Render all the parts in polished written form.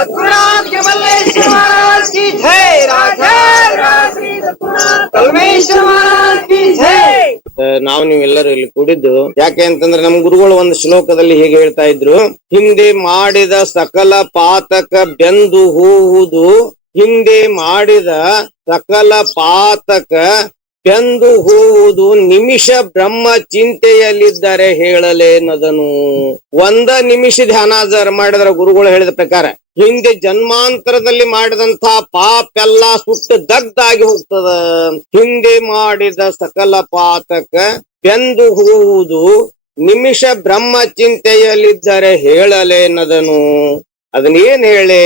सद्गुरुनाथ के मल्लेश्वर महाराज की जय। राधा श्री सद्गुरुनाथ कल्मेश्वर महाराज की जय। ನಾವು ನೀವೆಲ್ಲರೂ ಇಲ್ಲಿ ಕೂಡಿದ್ದು ಯಾಕೆ ಅಂತಂದ್ರೆ ನಮ್ ಗುರುಗಳು ಒಂದು ಶ್ಲೋಕದಲ್ಲಿ ಹೀಗೆ ಹೇಳ್ತಾ ಇದ್ರು, ಹಿಂದೆ ಮಾಡಿದ ಸಕಲ ಪಾತಕ ಬೆಂದು ಹೂವುದು, ಹಿಂದೆ ಮಾಡಿದ ಸಕಲ ಪಾತಕ ಬೆಂದು ಹೂವುದು, ನಿಮಿಷ ಬ್ರಹ್ಮ ಚಿಂತೆಯಲ್ಲಿದ್ದರೆ ಹೇಳಲೇನದನು. ಒಂದ ನಿಮಿಷ ಧ್ಯಾನಾಧಾರ ಮಾಡಿದ್ರ ಗುರುಗಳು ಹೇಳಿದ ಪ್ರಕಾರ ಹಿಂದೆ ಜನ್ಮಾಂತರದಲ್ಲಿ ಮಾಡಿದಂತ ಪಾಪ ಎಲ್ಲ ಸುಟ್ಟು ದಗ್ಧಾಗಿ ಹೋಗ್ತದ. ಹಿಂದೆ ಮಾಡಿದ ಸಕಲ ಪಾತಕ ಬೆಂದು ಹೂವುದು, ನಿಮಿಷ ಬ್ರಹ್ಮ ಚಿಂತೆಯಲ್ಲಿದ್ದರೆ ಹೇಳಲೇನದನು. ಅದನ್ನೇನ್ ಹೇಳಿ,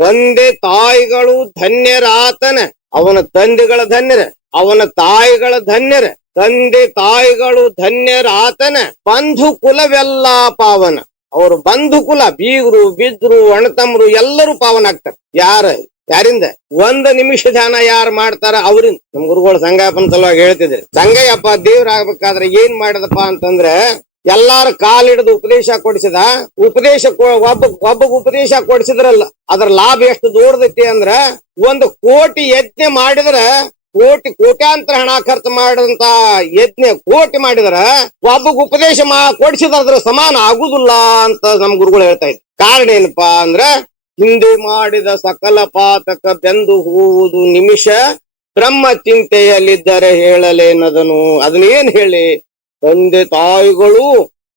ತಂದೆ ತಾಯಿಗಳು ಧನ್ಯರಾತನ, ಅವನ ತಂದೆಗಳ ಧನ್ಯರ, ಅವನ ತಾಯಿಗಳ ಧನ್ಯರ, ತಂದೆ ತಾಯಿಗಳು ಧನ್ಯರಾತನ, ಬಂಧು ಕುಲವೆಲ್ಲ ಪಾವನ. ಅವರು ಬಂಧು ಕುಲ ಬೀಗರು ಬಿದ್ರು ಅಣ್ಣತಮ್ಮರು ಎಲ್ಲರೂ ಪಾವನ ಆಗ್ತಾರೆ. ಯಾರಿಂದ? ಒಂದ್ ನಿಮಿಷ ಧ್ಯಾನ ಯಾರು ಮಾಡ್ತಾರ ಅವ್ರಿಂದ. ನಮ್ ಗುರುಗಳು ಸಂಗಪ್ಪನ ಸಲುವಾಗಿ ಹೇಳ್ತಿದ್ರು, ಸಂಗಯ್ಯಪ್ಪ ದೇವ್ರಾಗ್ಬೇಕಾದ್ರೆ ಏನ್ ಮಾಡಿದಪ್ಪ ಅಂತಂದ್ರೆ ಎಲ್ಲಾರ ಕಾಲಿಡಿದು ಉಪದೇಶ ಕೊಡಿಸಿದ. ಒಬ್ಬ ಉಪದೇಶ ಕೊಡಿಸಿದ್ರಲ್ಲ, ಅದ್ರ ಲಾಭ ಎಷ್ಟು ದೊಡ್ಡದೈತಿ ಅಂದ್ರ 1 ಕೋಟಿ ಯಜ್ಞ ಮಾಡಿದ್ರ ಕೋಟ್ಯಾಂತರ ಹಣ ಖರ್ಚು ಮಾಡಿದಂತ ಯಜ್ಞ ಕೋಟಿ ಮಾಡಿದ್ರ ಒಬ್ಬಗ್ ಉಪದೇಶ ಕೊಡಿಸಿದ್ರ ಅದ್ರ ಸಮಾನ ಆಗುದಿಲ್ಲ ಅಂತ ನಮ್ ಗುರುಗಳು ಹೇಳ್ತಾ ಇದ್ರು. ಕಾರಣ ಏನಪ್ಪಾ ಅಂದ್ರ ಹಿಂದೆ ಮಾಡಿದ ಸಕಲ ಪಾತಕ ಬೆಂದು ಹೂವುದು, ನಿಮಿಷ ಬ್ರಹ್ಮ ಚಿಂತೆಯಲ್ಲಿದ್ದರೆ ಹೇಳಲೇನದನು. ಅದನ್ನೇನ್ ಹೇಳಿ, ತಂದೆ ತಾಯಿಗಳು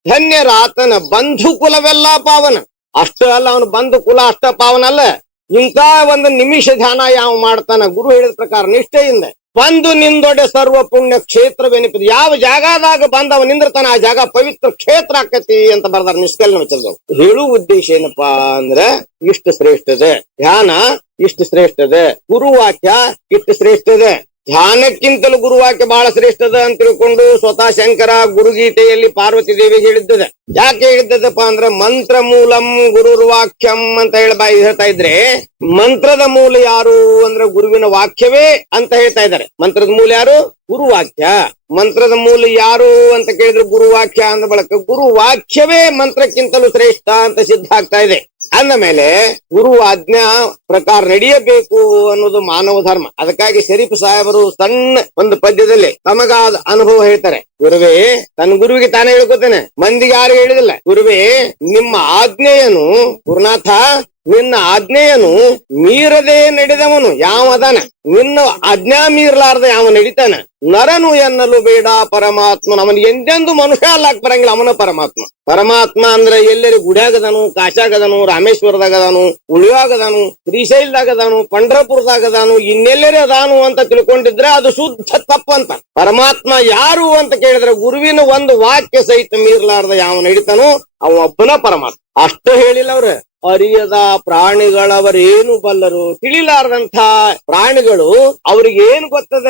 ಧನ್ಯರಾತನ, ಬಂಧು ಕುಲವೆಲ್ಲ ಪಾವನ. ಅಷ್ಟ ಅಲ್ಲ, ಅವನು ಬಂಧು ಕುಲ ಅಷ್ಟ ಪಾವನ ಅಲ್ಲ, ಇಂಥ ಒಂದು ನಿಮಿಷ ಧ್ಯಾನ ಯಾವ ಮಾಡ್ತಾನ ಗುರು ಹೇಳಿದ ಪ್ರಕಾರ ನಿಷ್ಠೆಯಿಂದ ಬಂದು ನಿಂದೊಡೆ ಸರ್ವ ಪುಣ್ಯ ಕ್ಷೇತ್ರವೆನಿಪಿದ. ಯಾವ ಜಾಗದಾಗ ಬಂದ ಅವ ನಿಂದಿರ್ತಾನ ಆ ಜಾಗ ಪವಿತ್ರ ಕ್ಷೇತ್ರ ಆಕತಿ ಅಂತ ಬರ್ದಾರ ನಿಷ್ಕಲ್ನ ವಚನದವ್ರು. ಹೇಳುವ ಉದ್ದೇಶ ಏನಪ್ಪಾ ಅಂದ್ರೆ ಇಷ್ಟು ಶ್ರೇಷ್ಠದೆ ಧ್ಯಾನ, ಇಷ್ಟು ಶ್ರೇಷ್ಠದೆ ಗುರುವಾಕ್ಯ, ಇಷ್ಟು ಶ್ರೇಷ್ಠದೆ. ಧ್ಯಾನಕ್ಕಿಂತಲೂ ಗುರುವಾಕ್ಯ ಬಹಳ ಶ್ರೇಷ್ಠದ ಅಂತ ತಿಳ್ಕೊಂಡು ಸ್ವತಃ ಶಂಕರ ಗುರುಗೀತೆಯಲ್ಲಿ ಪಾರ್ವತಿ ದೇವಿ ಹೇಳಿದ್ದದೆ. ಯಾಕೆ ಹೇಳಿದ್ದದಪ್ಪ ಅಂದ್ರೆ ಮಂತ್ರ ಮೂಲಂ ಗುರುರ್ವಾಕ್ಯಂ ಅಂತ ಹೇಳ್ತಾ ಇದ್ರೆ, ಮಂತ್ರದ ಮೂಲ ಯಾರು ಅಂದ್ರೆ ಗುರುವಿನ ವಾಕ್ಯವೇ ಅಂತ ಹೇಳ್ತಾ ಇದ್ದಾರೆ. ಮಂತ್ರದ ಮೂಲ ಯಾರು? ಗುರುವಾಕ್ಯ. ಮಂತ್ರದ ಮೂಲ ಯಾರು ಅಂತ ಕೇಳಿದ್ರೆ ಗುರುವಾಕ್ಯ ಅಂದ ಬಳಕ ಗುರುವಾಕ್ಯವೇ ಮಂತ್ರಕ್ಕಿಂತಲೂ ಶ್ರೇಷ್ಠ ಅಂತ ಸಿದ್ಧ ಆಗ್ತಾ ಇದೆ. ಅಂದ ಮೇಲೆ ಗುರು ಆಜ್ಞಾ ಪ್ರಕಾರ ನಡೆಯಬೇಕು ಅನ್ನೋದು ಮಾನವ ಧರ್ಮ. ಅದಕ್ಕಾಗಿ ಶರೀಫ್ ಸಾಹೇಬರು ಸಣ್ಣ ಒಂದು ಪದ್ಯದಲ್ಲಿ ತಮಗಾದ ಅನುಭವ ಹೇಳ್ತಾರೆ. ಗುರುವೇ, ತನ್ನ ಗುರುವಿಗೆ ತಾನೇ ಹೇಳ್ಕೊತಾನೆ, ಮಂದಿಗೆ ಯಾರು ಹೇಳಿದಿಲ್ಲ. ಗುರುವೇ, ನಿಮ್ಮ ಆಜ್ಞೆಯನ್ನು, ಗುರುನಾಥ ನಿನ್ನ ಆಜ್ಞೆಯನ್ನು ಮೀರದೆ ನಡೆದವನು ಯಾವ ಅದಾನ, ನಿನ್ನ ಆಜ್ಞಾ ಮೀರಲಾರ್ದ ಯಾವ ನಡಿತಾನ, ನರನು ಎನ್ನಲು ಬೇಡ ಪರಮಾತ್ಮನ. ಅವನು ಎಂದೆಂದು ಮನುಷ್ಯ ಅಲ್ಲಾಕ್ ಬರಂಗಿಲ್ಲ, ಅವನ ಪರಮಾತ್ಮ. ಪರಮಾತ್ಮ ಅಂದ್ರೆ ಎಲ್ಲರಿ ಗುಡ್ಯಾಗದನು, ಕಾಶಾಗದನು, ರಾಮೇಶ್ವರದಾಗದಾನು, ಉಳಿಯಾಗದಾನು, ಶ್ರೀಶೈಲದಾಗದಾನು, ಪಂಢರಪುರದಾಗದಾನು, ಇನ್ನೆಲ್ಲರೇ ಅದಾನು ಅಂತ ತಿಳ್ಕೊಂಡಿದ್ರೆ ಅದು ಶುದ್ಧ ತಪ್ಪಂತ. ಪರಮಾತ್ಮ ಯಾರು ಅಂತ ಕೇಳಿದ್ರೆ ಗುರುವಿನ ಒಂದು ವಾಕ್ಯ ಸಹಿತ ಮೀರ್ಲಾರ್ದ ಯಾವ ನಡಿತಾನೋ ಅವ ಒಬ್ಬನ ಪರಮಾತ್ಮ. ಅಷ್ಟು ಹೇಳಿಲ್ಲ ಅವ್ರ. ಅರಿಯದ ಪ್ರಾಣಿಗಳವರೇನು ಬಲ್ಲರು, ತಿಳಿಲಾರದಂಥ ಪ್ರಾಣಿಗಳು ಅವ್ರಿಗೆ ಏನ್ ಗೊತ್ತದ?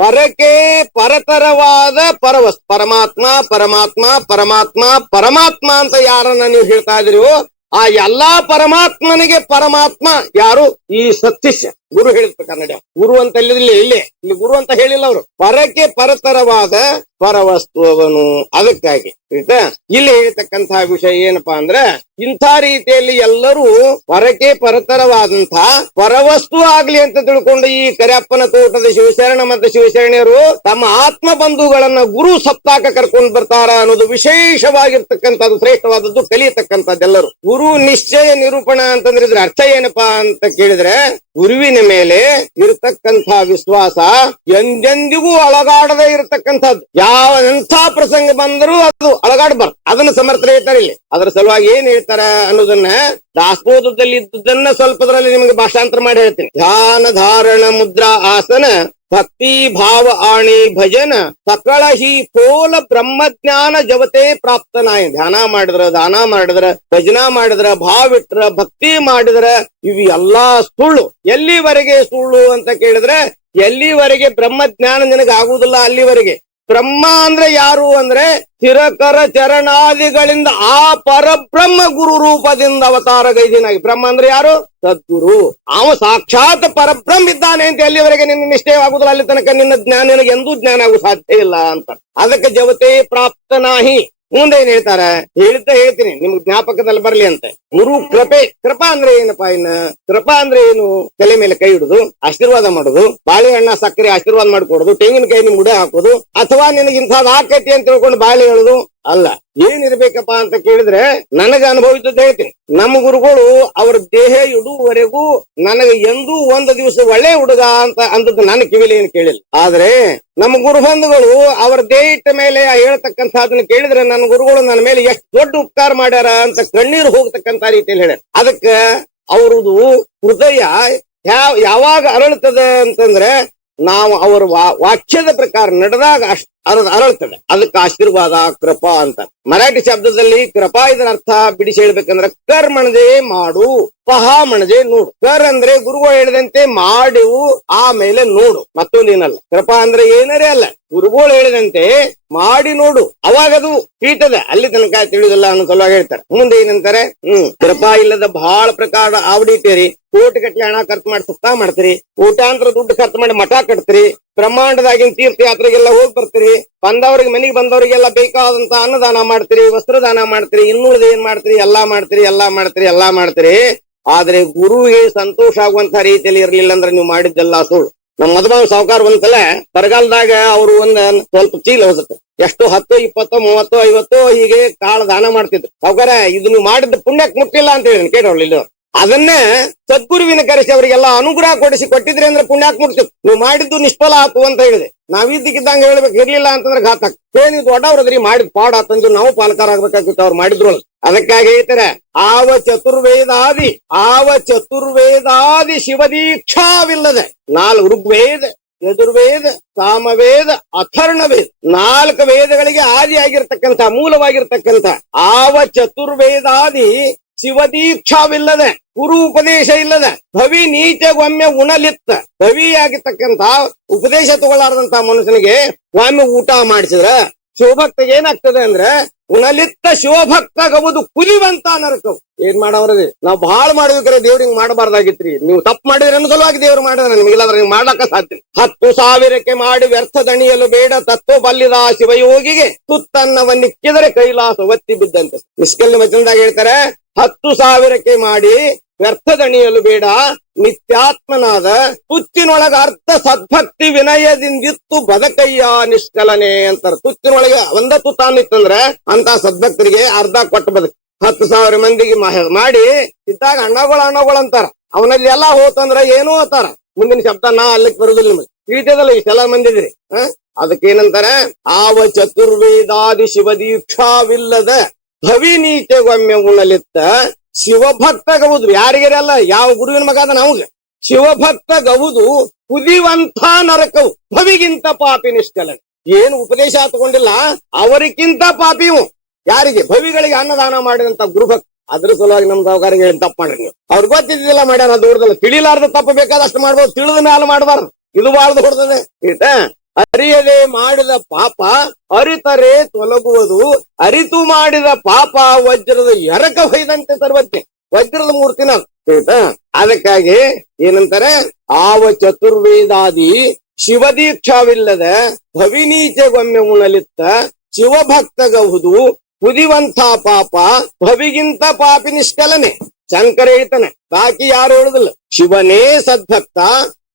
ಪರಕ್ಕೆ ಪರತರವಾದ ಪರಮಾತ್ಮ ಪರಮಾತ್ಮ ಪರಮಾತ್ಮ ಪರಮಾತ್ಮ ಅಂತ ಯಾರನ್ನ ನೀವು ಹೇಳ್ತಾ ಇದ್ರಿವೋ ಆ ಎಲ್ಲಾ ಪರಮಾತ್ಮನಿಗೆ ಪರಮಾತ್ಮ ಯಾರು? ಈ ಸತ್ಯಶ್ಯ ಗುರು ಹೇಳಿದ ಪ್ರಕಾರ ನಡೆಯ. ಗುರು ಅಂತ ಇಲ್ಲಿ ಗುರು ಅಂತ ಹೇಳಿಲ್ಲ ಅವರು. ಪರಕ್ಕೆ ಪರತರವಾದ ಪರವಸ್ತು ಅವನು. ಅದಕ್ಕಾಗಿ ಇಲ್ಲಿ ಹೇಳ್ತಕ್ಕಂತಹ ವಿಷಯ ಏನಪ್ಪಾ ಅಂದ್ರೆ, ಇಂಥ ರೀತಿಯಲ್ಲಿ ಎಲ್ಲರೂ ಪರಕ್ಕೆ ಪರತರವಾದಂತ ಪರವಸ್ತು ಆಗ್ಲಿ ಅಂತ ತಿಳ್ಕೊಂಡು ಈ ಕರಿಯಪ್ಪನ ತೋಟದ ಶಿವಶರಣ ಮತ್ತು ಶಿವಶರಣಿಯರು ತಮ್ಮ ಆತ್ಮ ಬಂಧುಗಳನ್ನ ಗುರು ಸಪ್ತಾಕ ಕರ್ಕೊಂಡು ಬರ್ತಾರ ಅನ್ನೋದು ವಿಶೇಷವಾಗಿರ್ತಕ್ಕಂಥದ್ದು, ಶ್ರೇಷ್ಠವಾದದ್ದು, ಕಲಿಯತಕ್ಕಂಥದ್ದೆಲ್ಲರೂ. ಗುರು ನಿಶ್ಚಯ ನಿರೂಪಣ ಅಂತಂದ್ರೆ ಇದ್ರ ಅರ್ಥ ಏನಪ್ಪಾ ಅಂತ ಕೇಳಿದ್ರೆ, ಗುರುವಿನ ಮೇಲೆ ಇರತಕ್ಕಂಥ ವಿಶ್ವಾಸ ಎಂದೆಂದಿಗೂ ಅಳಗಾಡದೆ ಇರತಕ್ಕಂಥದ್ದು. ಯಾವ ಎಂಥ ಪ್ರಸಂಗ ಬಂದರೂ ಅದು ಅಳಗಾಡಬಾರ್ದು. ಅದನ್ನ ಸಮರ್ಥನೆ ಹೇಳ್ತಾರೆ ಇಲ್ಲಿ. ಅದರ ಸಲುವಾಗಿ ಏನ್ ಹೇಳ್ತಾರ ಅನ್ನೋದನ್ನ ದಾಸಬೋಧದಲ್ಲಿ ಇದ್ದದನ್ನ ಸ್ವಲ್ಪದ್ರಲ್ಲಿ ನಿಮಗೆ ಭಾಷಾಂತರ ಮಾಡಿ ಹೇಳ್ತೀನಿ. ಧ್ಯಾನ ಧಾರಣ ಮುದ್ರಾ ಆಸನ ಭಕ್ತಿ ಭಾವ ಆಣಿ ಭಜನ ಸಕಳ ಹಿ ಪೋಲ ಬ್ರಹ್ಮಜ್ಞಾನ ಜವತೆ ಪ್ರಾಪ್ತನಾಯ. ಧ್ಯಾನ ಮಾಡಿದ್ರ, ದಾನ ಮಾಡಿದ್ರ, ಭಜನಾ ಮಾಡಿದ್ರ, ಭಾವಿಟ್ರ, ಭಕ್ತಿ ಮಾಡಿದ್ರ ಇವು ಎಲ್ಲಾ ಸುಳ್ಳು. ಎಲ್ಲಿವರೆಗೆ ಸುಳ್ಳು ಅಂತ ಕೇಳಿದ್ರೆ, ಎಲ್ಲಿವರೆಗೆ ಬ್ರಹ್ಮಜ್ಞಾನ ನಿನಗೆ ಆಗುವುದಿಲ್ಲ ಅಲ್ಲಿವರೆಗೆ. ಬ್ರಹ್ಮ ಅಂದ್ರೆ ಯಾರು ಅಂದ್ರೆ ಚಿರಕರ ಚರಣಾದಿಗಳಿಂದ ಆ ಪರಬ್ರಹ್ಮ ಗುರು ರೂಪದಿಂದ ಅವತಾರ ಗೈದಿನಾಗಿ. ಬ್ರಹ್ಮ ಅಂದ್ರೆ ಯಾರು? ಸದ್ಗುರು. ಅವ ಸಾಕ್ಷಾತ್ ಪರಬ್ರಹ್ಮ ಇದ್ದಾನೆ ಅಂತ ಎಲ್ಲಿವರೆಗೆ ನಿನ್ನ ನಿಶ್ಚಯವಾಗುದಿಲ್ಲ ಅಲ್ಲಿ ತನಕ ನಿನ್ನ ಜ್ಞಾನ ನಿನಗೆ ಎಂದೂ ಜ್ಞಾನ ಆಗುವ ಸಾಧ್ಯ ಇಲ್ಲ ಅಂತ. ಅದಕ್ಕೆ ಜವತೆ ಪ್ರಾಪ್ತನಾಹಿ, ಮುಂದೆ ಏನ್ ಹೇಳ್ತಾರ ಹೇಳ್ತೀನಿ ನಿಮ್ಗೆ ಜ್ಞಾಪಕದಲ್ಲಿ ಬರ್ಲಿ ಅಂತ. ಗುರು ಕೃಪಾ ಅಂದ್ರೆ ಏನಪ್ಪಾ? ಇನ್ನ ಕೃಪಾ ಅಂದ್ರೆ ಏನು? ತಲೆ ಮೇಲೆ ಕೈ ಹಿಡುದು ಆಶೀರ್ವಾದ ಮಾಡುದು, ಬಾಳೆಹಣ್ಣ ಸಕ್ಕರೆ ಆಶೀರ್ವಾದ ಮಾಡಿಕೊಡುದು, ತೆಂಗಿನಕಾಯಿ ನಿಮ್ ಗುಡೆ ಹಾಕೋದು, ಅಥವಾ ನಿನಗೆ ಇಂಥದ್ದು ಆಕೈತಿ ಅಂತ ತಿಳ್ಕೊಂಡು ಬಾಳೆ ಹೇಳುದು ಅಲ್ಲ. ಏನಿರ್ಬೇಕಪ್ಪ ಅಂತ ಕೇಳಿದ್ರೆ ನನಗ ಅನುಭವಿಸಿದ್ದು ಹೇಳ್ತೀನಿ. ನಮ್ಮ ಗುರುಗಳು ಅವ್ರ ದೇಹ ಇಡುವವರೆಗೂ ನನಗೆ ಎಂದೂ ಒಂದು ದಿವಸ ಒಳ್ಳೆ ಹುಡುಗ ಅಂತ ಅಂದದ್ದು ನನ್ನ ಕಿವಿಲಿ ಏನು ಕೇಳಿಲ್ಲ. ಆದ್ರೆ ನಮ್ಮ ಗುರುಬಂಧುಗಳು ಅವರ ದೇಹ ಇಟ್ಟ ಮೇಲೆ ಹೇಳ್ತಕ್ಕಂಥದನ್ನ ಕೇಳಿದ್ರೆ ನನ್ನ ಗುರುಗಳು ನನ್ನ ಮೇಲೆ ಎಷ್ಟು ದೊಡ್ಡ ಉಪಕಾರ ಮಾಡ್ಯಾರ ಅಂತ ಕಣ್ಣೀರು ಹೋಗ್ತಕ್ಕಂಥ ರೀತಿಯಲ್ಲಿ ಹೇಳ್ಯಾರ. ಅದಕ್ಕ ಅವ್ರದ್ದು ಹೃದಯ ಯಾವಾಗ ಅರಳುತ್ತದೆ ಅಂತಂದ್ರೆ ನಾವು ಅವರ ವಾಕ್ಯದ ಪ್ರಕಾರ ನಡೆದಾಗ ಅರಳ್ತದೆ. ಅದಕ್ಕೆ ಆಶೀರ್ವಾದ ಕೃಪಾ ಅಂತ. ಮರಾಠಿ ಶಬ್ದದಲ್ಲಿ ಕೃಪಾ ಇದರ ಅರ್ಥ ಬಿಡಿಸಿ ಹೇಳ್ಬೇಕಂದ್ರೆ ಕರ್ ಮಣದೆ ಮಾಡು, ಪಹ ಮಣದೆ ನೋಡು. ಕರ್ ಅಂದ್ರೆ ಗುರುಗಳು ಹೇಳಿದಂತೆ ಮಾಡು, ಆಮೇಲೆ ನೋಡು, ಮತ್ತೊಂದೇನಲ್ಲ. ಕೃಪಾ ಅಂದ್ರೆ ಏನರೇ ಅಲ್ಲ, ಗುರುಗಳು ಹೇಳಿದಂತೆ ಮಾಡಿ ನೋಡು, ಅವಾಗ ಅದು ತಿಳಿತದೆ. ಅಲ್ಲಿ ತನಕ ತಿಳಿದಿಲ್ಲ ಅನ್ನೋ ಸಲುವಾಗಿ ಹೇಳ್ತಾರೆ. ಮುಂದೆ ಏನಂತಾರೆ, ಕೃಪಾ ಇಲ್ಲದ ಬಹಳ ಪ್ರಕಾರ ಆವಡಿತೀರಿ, ಕೋಟಿ ಗಟ್ಟಲೆ ಹಣ ಖರ್ಚು ಮಾಡಿ ಸುತ್ತಾ ಮಾಡ್ತೀರಿ, ಕೋಟ್ಯಾಂತರ ದುಡ್ಡು ಖರ್ಚು ಮಾಡಿ ಮಠ ಕಟ್ತೀರಿ, ಬ್ರಹ್ಮಾಂಡದಾಗಿನ ತೀರ್ಥಯಾತ್ರೆಗೆಲ್ಲ ಹೋಗಿ ಬರ್ತೀರಿ, ಬಂದವರಿಗೆ ಮನೆಗೆ ಬಂದವರಿಗೆಲ್ಲ ಬೇಕಾದಂತ ಅನ್ನದಾನ ಮಾಡ್ತೀರಿ, ವಸ್ತ್ರದಾನ ಮಾಡ್ತೀರಿ, ಇನ್ನುಳಿದ ಏನ್ ಮಾಡ್ತೀರಿ, ಎಲ್ಲಾ ಮಾಡ್ತೀರಿ. ಆದ್ರೆ ಗುರುವಿಗೆ ಸಂತೋಷ ಆಗುವಂತ ರೀತಿಯಲ್ಲಿ ಇರ್ಲಿಲ್ಲ ಅಂದ್ರೆ ನೀವು ಮಾಡಿದ್ದೆಲ್ಲ ಸುಳ್ಳು. ನಮ್ಮ ಮಧುಬಾವ ಸಾವುಕಾರ ಒಂದ್ಸಲ ಬರಗಾಲದಾಗ ಅವರು ಸ್ವಲ್ಪ ಚೀಲ ಹೋಗುತ್ತೆ, ಎಷ್ಟು 10, 20, 30, 50 ಹೀಗೆ ಕಾಳು ದಾನ ಮಾಡ್ತಿದ್ರು. ಸಾವುಕಾರ ಇದು ನೀವು ಮಾಡಿದ ಪುಣ್ಯಕ್ಕೆ ಮುಟ್ಟಿಲ್ಲ ಅಂತ ಹೇಳಿ ಕೇಳೋಳು ಇಲ್ಲಿ. ಅದನ್ನ ಸದ್ಗುರುವಿನ ಕರೆಸಿ ಅವರಿಗೆಲ್ಲ ಅನುಗ್ರಹ ಕೊಟ್ಟಿದ್ರಿ ಅಂದ್ರೆ ಪುಣ್ಯಾಕ್ ಮುಟ್ತಿತ್ತು. ನೀವು ಮಾಡಿದ್ದು ನಿಷ್ಫಲ ಆತು ಅಂತ ಹೇಳಿದೆ. ನಾವಿದ್ದಕ್ಕಿದ್ದಂಗೆ ಹೇಳ್ಬೇಕು, ಇರ್ಲಿಲ್ಲ ಅಂತಂದ್ರೆ ಘಾತಕ್ ನೀವು ದೊಡ್ಡವ್ರದ್ರಿ ಮಾಡಿದ್ ಪಾಡ ಆತಂದು ನಾವು ಪಾಲಕಾರ ಆಗ್ಬೇಕಾಗಿತ್ತು ಅವ್ರು ಮಾಡಿದ್ರು. ಅದಕ್ಕಾಗಿ ಹೇಳ್ತಾರೆ, ಆವ ಚತುರ್ವೇದಾದಿ ಶಿವದೀಕ್ಷಾವಿಲ್ಲದೆ 4 ಋಗ್ವೇದ, ಯಜುರ್ವೇದ, ಸಾಮವೇದ, ಅಥರ್ಣವೇದ 4 ವೇದಗಳಿಗೆ ಆದಿಯಾಗಿರ್ತಕ್ಕಂಥ ಮೂಲವಾಗಿರ್ತಕ್ಕಂಥ ಆವ ಚತುರ್ವೇದಾದಿ ಶಿವದೀಕ್ಷಾವಿಲ್ಲದೆ, ಗುರು ಉಪದೇಶ ಇಲ್ಲದೆ, ಭವಿ ನೀಚಗೊಮ್ಮೆ ಉಣಲಿತ್ತ, ಭವಿಯಾಗಿರ್ತಕ್ಕಂಥ ಉಪದೇಶ ತಗೊಳ್ಳಾರದಂತ ಮನುಷ್ಯನಿಗೆ ಒಮ್ಮೆ ಊಟ ಮಾಡಿಸಿದ್ರ ಶಿವಭಕ್ತಗೆ ಏನಾಗ್ತದೆ ಅಂದ್ರೆ ಉಣಲಿತ್ತ ಶಿವಭಕ್ತ ಗವುದು ಕುಲಿವಂತ ನರಕವು. ಏನ್ ಮಾಡವ್ರದಿ ನಾವ್ ಬಹಳ ಮಾಡ್ಬೇಕ್ರೆ ದೇವ್ರಿಗೆ ಮಾಡಬಾರ್ದಾಗಿತ್ರಿ. ನೀವು ತಪ್ಪು ಮಾಡಿದ್ರೆ ಅನ್ನೋ ಸಲುವಾಗಿ ದೇವ್ರು ಮಾಡಿದ್ರೆ ನಿಮಗಿಲ್ಲಾಂದ್ರೆ ನೀವು ಮಾಡ್ಲಕ್ಕ ಸಾಧ್ಯ. 10,000ಕ್ಕೆ ಮಾಡಿ ವ್ಯರ್ಥ ದಣಿಯಲು ಬೇಡ, ತತ್ವ ಬಲ್ಲಿದ ಶಿವಯೋಗಿಗೆ ತುತ್ತನ್ನವನ್ನಿಕ್ಕಿದರೆ ಕೈಲಾಸ ಒತ್ತಿ ಬಿದ್ದಂತೆ. ನಿಷ್ಕಲ್ಯ ವಚನದಾಗ ಹೇಳ್ತಾರೆ, 10,000ಕ್ಕೆ ಮಾಡಿ ವ್ಯರ್ಥ ದಣಿಯಲು ಬೇಡ, ನಿತ್ಯಾತ್ಮನಾದ ತುತ್ತಿನೊಳಗ ಅರ್ಥ ಸದ್ಭಕ್ತಿ ವಿನಯದಿಂದಿತ್ತು ಬದಕಯ್ಯ ನಿಷ್ಕಲನೆ ಅಂತಾರ. ತುತ್ತಿನೊಳಗೆ ಒಂದ ತುತ್ತಾನಿತ್ತಂದ್ರೆ ಅಂತ ಸದ್ಭಕ್ತರಿಗೆ ಅರ್ಧ ಕೊಟ್ಟು ಬದುಕು. 10,000 ಮಂದಿಗೆ ಮಾಡಿ ಇದ್ದಾಗ ಅಣ್ಣಗಳು ಅಂತಾರ. ಅವನಲ್ಲಿ ಎಲ್ಲಾ ಹೋತಂದ್ರ ಏನೂ ಅಂತಾರ. ಮುಂದಿನ ಶಬ್ದ ನಾ ಅಲ್ಲಿಗೆ ಬರುದಿಲ್ಲ, ನಿಮಗೆ ತಿಳಿತದಲ್ಲ, ಇಷ್ಟೆಲ್ಲ ಮಂದಿದ್ರಿ. ಅದಕ್ಕೇನಂತಾರೆ, ಆವ ಚತುರ್ವೇದಾದಿ ಶಿವದೀಕ್ಷಾವಿಲ್ಲದ ಭವಿ ನೀಚೆಗೊಮ್ಮೆ ಉಣಲಿತ್ತ ಶಿವಭಕ್ತ ಗವುದು. ಯಾರಿಗೆಲ್ಲ ಯಾವ ಗುರುವಿನ ಮಗ ಅದ ನಮಗೆ ಶಿವಭಕ್ತ ಗವುದು ಕುದಿವಂತ ನರಕವು, ಭವಿಗಿಂತ ಪಾಪಿ ನಿಷ್ಕಲನೆ. ಏನು ಉಪದೇಶ ತಗೊಂಡಿಲ್ಲ ಅವರಿಗಿಂತ ಪಾಪಿವು. ಯಾರಿಗೆ? ಭವಿಗಳಿಗೆ ಅನ್ನದಾನ ಮಾಡಿದಂತ ಗುರುಭಕ್ತ. ಅದ್ರ ಸಲುವಾಗಿ ನಮ್ ಸಾವುಕಾರಿಗೆ ತಪ್ಪು ಮಾಡ್ರಿ ನೀವು. ಅವ್ರಿಗೆ ಗೊತ್ತಿದ್ದಿಲ್ಲ ಮಾಡ್ಯಾರ, ಅದು ಹೊಡೆದಲ್ಲ. ತಿಳಿಲಾರ್ದ ತಪ್ಪು ಬೇಕಾದಷ್ಟು ಮಾಡ್ಬೋದು, ತಿಳಿದ ಮೇಲೆ ಮಾಡಬಾರ್ದು. ಇದು ಬಾಳ್ದು ಹೊಡೆದದೆ ಈಟ. ಅರಿಯದೆ ಮಾಡಿದ ಪಾಪ ಅರಿತರೆ ತೊಲಗುವುದು, ಅರಿತು ಮಾಡಿದ ಪಾಪ ವಜ್ರದ ಎರಕ ಹೊಯ್ದಂತೆ ಸರ್ವಜ್ಞೆ. ವಜ್ರದ ಮೂರ್ತಿನ ಅದಕ್ಕಾಗಿ ಏನಂತಾರೆ, ಆವ ಚತುರ್ವೇದಾದಿ ಶಿವದೀಕ್ಷಾವಿಲ್ಲದ ಭವಿನೀಚೆಗೊಮ್ಮೆ ಉಣಲಿತ್ತ ಶಿವಭಕ್ತಗಹುದು ಕುದಿವಂತ ಪಾಪ ಭವಿಗಿಂತ ಪಾಪಿ ನಿಷ್ಕಲನೆ. ಶಂಕರ ಹೇಳ್ತಾನೆ, ಬಾಕಿ ಯಾರು ಹೇಳುದಿಲ್ಲ. ಶಿವನೇ ಸದ್ಭಕ್ತ,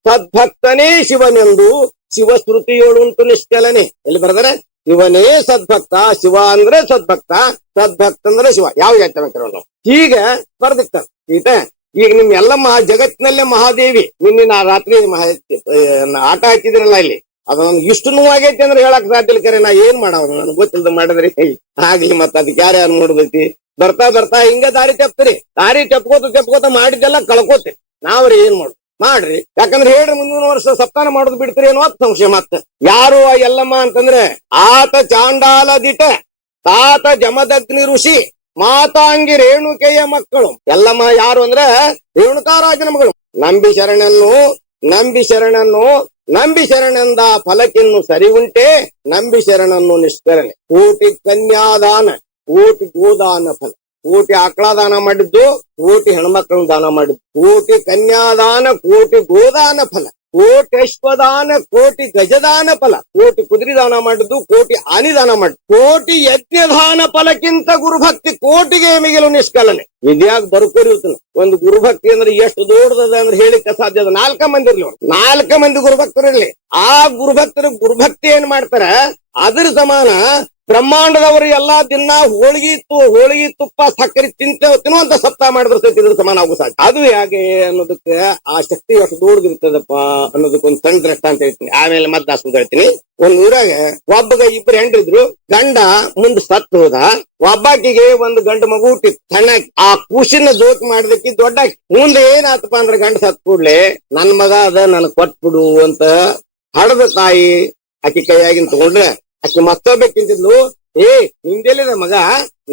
ಸದ್ಭಕ್ತನೇ ಶಿವನೆಂದು ಶಿವಶ್ರುತಿಯೋಳುಂಟು ನಿಷ್ಕಲನೆ. ಎಲ್ಲಿ ಬರ್ತಾರೆ? ಶಿವನೇ ಸದ್ಭಕ್ತ, ಶಿವ ಅಂದ್ರೆ ಸದ್ಭಕ್ತ, ಸದ್ಭಕ್ತ ಅಂದ್ರೆ ಶಿವ. ಯಾವ ಹೇಳ್ತಾರೆ ಹೀಗೆ ಬರ್ದಿರ್ತಾರೆ. ಈಗ ನಿಮ್ ಎಲ್ಲ ಜಗತ್ತಿನಲ್ಲೇ ಮಹಾದೇವಿ ನಿನ್ನ ರಾತ್ರಿ ಆಟ ಹಾಕಿದ್ರಲ್ಲ ಇಲ್ಲಿ, ಅದು ನನ್ಗೆ ಇಷ್ಟು ನೋವಾಗೈತಿ ಅಂದ್ರೆ ಹೇಳಕ್ ಸಾಧ್ಯ ಇಲ್ಲ. ಕರೆ ನಾ ಏನ್ ಮಾಡವ್ರು ನನ್ಗೆ ಗೊತ್ತಿಲ್ದ ಮಾಡಿದ್ರಿ ಆಗ್ಲಿ. ಮತ್ತ ಅದಕ್ಕೆ ಯಾರ್ಯಾರು ನೋಡ್ದೈತಿ. ಬರ್ತಾ ಹಿಂಗ ದಾರಿ ತೆಪ್ಕೋತ ಮಾಡಿದ್ದೆಲ್ಲ ಕಳ್ಕೋತಿ. ನಾವ್ರಿ ಏನ್ ಮಾಡ್ರಿ. ಯಾಕಂದ್ರೆ ಹೇಳ್ರಿ, ಮುಂದಿನ ವರ್ಷ ಸಪ್ತಾನ ಮಾಡೋದು ಬಿಡ್ತೀರಿ ಏನೋ ಅಂತ ಸಂಶಯ. ಮತ್ತ ಯಾರು ಆ ಎಲ್ಲಮ್ಮ ಅಂತಂದ್ರೆ, ಆತ ಚಾಂಡಾಲ ದಿಟ, ತಾತ ಜಮದಗ್ನಿ ಋಷಿ, ಮಾತಾಂಗಿ ರೇಣುಕೆಯ ಮಕ್ಕಳು. ಎಲ್ಲಮ್ಮ ಯಾರು ಅಂದ್ರೆ ರೇಣುಕಾರಾಜನ ಮಗಳು. ನಂಬಿ ಶರಣೆಂದ ಫಲಕ್ಕಿನ್ನು ಸರಿ ಉಂಟೆ, ನಂಬಿ ಶರಣನ್ನು ನಿಷ್ಕರಣೆ. ಕೋಟಿ ಕನ್ಯಾದಾನ, ಕೋಟಿ ಗೋದಾನ ಫಲ. ಕೋಟಿ ಆಕಳ ದಾನ ಮಾಡಿದ್ದು, ಕೋಟಿ ಹೆಣ್ಮಕ್ಳನ್ನ ದಾನ ಮಾಡಿದ್ದು. ಕೋಟಿ ಕನ್ಯಾದಾನ, ಕೋಟಿ ಗೋದಾನ ಫಲ. ಕೋಟೇಶ್ವದಾನ ಕೋಟಿ ಗಜದಾನ ಫಲ. ಕೋಟಿ ಕುದುರೆ ದಾನ ಮಾಡಿದ್ದು, ಕೋಟಿ ಆನಿ ದಾನ ಮಾಡಿದ್ದು, ಕೋಟಿ ಯಜ್ಞದಾನ ಫಲಕ್ಕಿಂತ ಗುರುಭಕ್ತಿ ಕೋಟಿಗೆ ಮಿಗಿಲು ನಿಷ್ಕಲನೆ. ಇದ್ಯಾಗ ಬರ್ಕೋರಿರ್ತಾನ. ಒಂದು ಗುರುಭಕ್ತಿ ಅಂದ್ರೆ ಎಷ್ಟು ದೊಡ್ಡದ ಅಂದ್ರೆ ಹೇಳಿಕ್ಕೆ ಸಾಧ್ಯ ಅದ. 4 ಮಂದಿ ಇರ್ಲಿ, 4 ಮಂದಿ ಗುರುಭಕ್ತರು ಇರ್ಲಿ. ಆ ಗುರುಭಕ್ತರು ಗುರುಭಕ್ತಿ ಏನ್ ಮಾಡ್ತಾರ, ಅದ್ರ ಸಮಾನ ಬ್ರಹ್ಮಾಂಡದವರು ಎಲ್ಲಾ ದಿನ ಹೋಳಿಗೆ ತುಪ್ಪ ಸಕ್ಕರೆ ತಿನ್ನುವಂತ ಸಪ್ತಾಹ ಮಾಡಿದ್ರೆ ಸಹಿತ ಇದ್ರ ಸಮಾನ ಆಗು ಸಾಧ್ಯ. ಅದು ಹೇಗೆ ಅನ್ನೋದಕ್ಕೆ ಆ ಶಕ್ತಿ ಎಷ್ಟು ದೊಡ್ಡದಿರ್ತದಪ್ಪ ಅನ್ನೋದಕ್ಕೆ ಒಂದು ಸಣ್ಣ ದೃಷ್ಟ ಅಂತ ಹೇಳ್ತೀನಿ. ಆಮೇಲೆ ಮತ್ತೆ ದಾಸು ಹೇಳ್ತೀನಿ. ಒಂದ್ ಊರಾಗ ಒಬ್ಬಗ 2 ಹೆಂಡ್ರಿದ್ರು. ಗಂಡ ಮುಂದ್ ಸತ್ತು ಹೋದ. ಒಬ್ಬಾಕಿಗೆ ಒಂದು ಗಂಡು ಮಗು ಹುಟ್ಟಿತ್ತು ಸಣ್ಣಾಕಿ. ಆ ಕೂಸಿನ ಜೋಕ್ ಮಾಡಿದಕ್ಕೆ ದೊಡ್ಡಾಕಿ. ಮುಂದೆ ಏನಾತಪ್ಪ ಅಂದ್ರೆ ಗಂಡ ಸತ್ ಕೂಡ್ಲೆ ನನ್ ಮಗ ಅದ ನನ್ ಕೊಟ್ಬಿಡು ಅಂತ ಹಡದ ತಾಯಿ ಆಕಿ ಕೈಯಾಗಿನ್ ತಗೊಂಡ್ರೆ ಆಕಿ ಮತ್ತೊಬ್ಬಕ್ಕಿಂತಿದ್ಲು, ನಿಂದೆಲ್ಲಿದ ಮಗ,